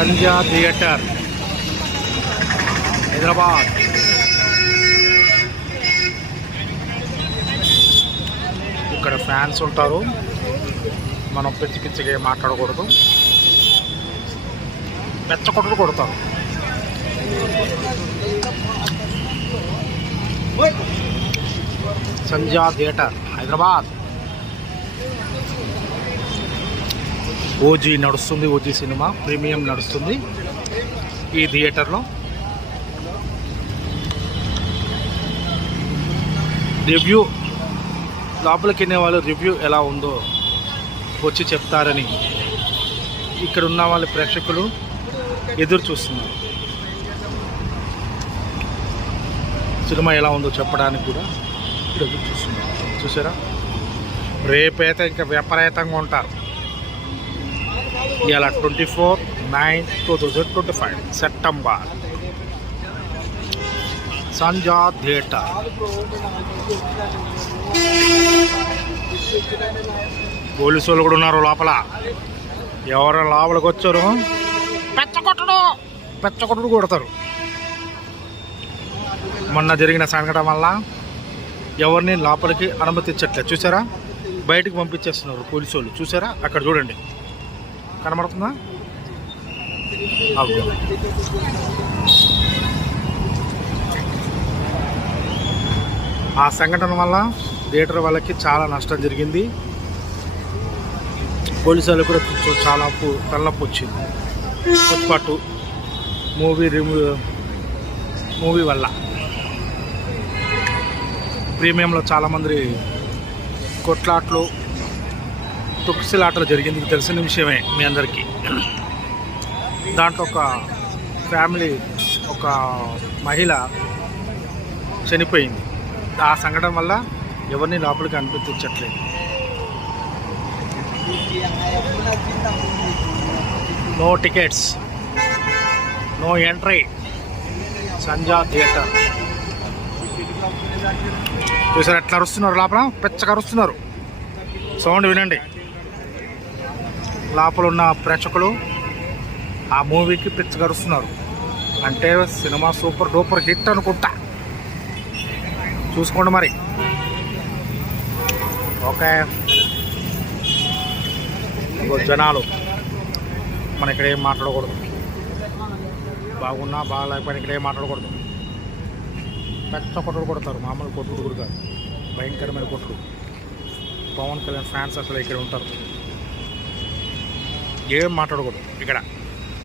సంధ్యా theatre Hyderabad. ఇక్కడ fans ఉంటారు, మనం పిచ్చి పిచ్చిగా మాట్లాడకూడదు, మెచ్చకొట్టుడు కొడతారు. సంధ్యా థియేటర్ హైదరాబాద్. ఓజీ నడుస్తుంది, ఓజీ సినిమా ప్రీమియం నడుస్తుంది ఈ థియేటర్లో. రివ్యూ లోపలికి వెళ్ళే వాళ్ళు రివ్యూ ఎలా ఉందో వచ్చి చెప్తారని ఇక్కడ ఉన్న వాళ్ళ ప్రేక్షకులు ఎదురు చూస్తున్నారు. సినిమా ఎలా ఉందో చెప్పడానికి కూడా ఎదురు చూస్తున్నారు. చూసారా, రేపైతే ఇంకా విపరీతంగా ఉంటారు. ఇలా 24/9/2025 సెప్టెంబర్ సంధ్యా థియేటర్. పోలీసు వాళ్ళు కూడా ఉన్నారు లోపల. ఎవరు లోపలికి వచ్చారు పెచ్చకొట్టుడు కొడతారు. మొన్న జరిగిన సంఘటన వల్ల ఎవరిని లోపలికి అనుమతించట్లేదు. చూసారా, బయటకు పంపించేస్తున్నారు పోలీసు వాళ్ళు. చూసారా, అక్కడ చూడండి, కనబడుతుందా? ఆ సంఘటన వల్ల థియేటర్ వాళ్ళకి చాలా నష్టం జరిగింది. పోలీసు వాళ్ళు కూడా చాలా తలనొప్పి వచ్చింది. పుష్ప మూవీ వల్ల ప్రీమియంలో చాలామంది కొట్లాట్లు, తొక్కిసలాటలు జరిగింది, తెలిసిన విషయమే మీ అందరికీ. దాంట్లో ఒక ఫ్యామిలీ, ఒక మహిళ చనిపోయింది. ఆ సంఘటన వల్ల ఎవరిని లోపలికి అనిపించట్లేదు. నో టికెట్స్, నో ఎంట్రీ సంధ్యా థియేటర్. చూసారు ఎట్లా అరుస్తున్నారు, లోపల పెచ్చగా అరుస్తున్నారు. సౌండ్ వినండి. లోపల ఉన్న ప్రేక్షకులు ఆ మూవీకి పిచ్చగా అరుస్తున్నారు. అంటే సినిమా సూపర్ డూపర్ హిట్ అనుకుంటా. చూసుకోండి మరి. ఓకే, జనాలు మన ఇక్కడ ఏం మాట్లాడకూడదు. బాగున్నా బాగాలేకపోయినా ఇక్కడ ఏం మాట్లాడకూడదు. పెద్ద కొట్టుడు కొడతారు, మామూలు కొట్టుడు కూడా కాదు, భయంకరమైన కొట్టుడు. పవన్ కళ్యాణ్ ఫ్యాన్స్ అసలు ఇక్కడ ఉంటారు. ఏం మాట్లాడకూడదు ఇక్కడ.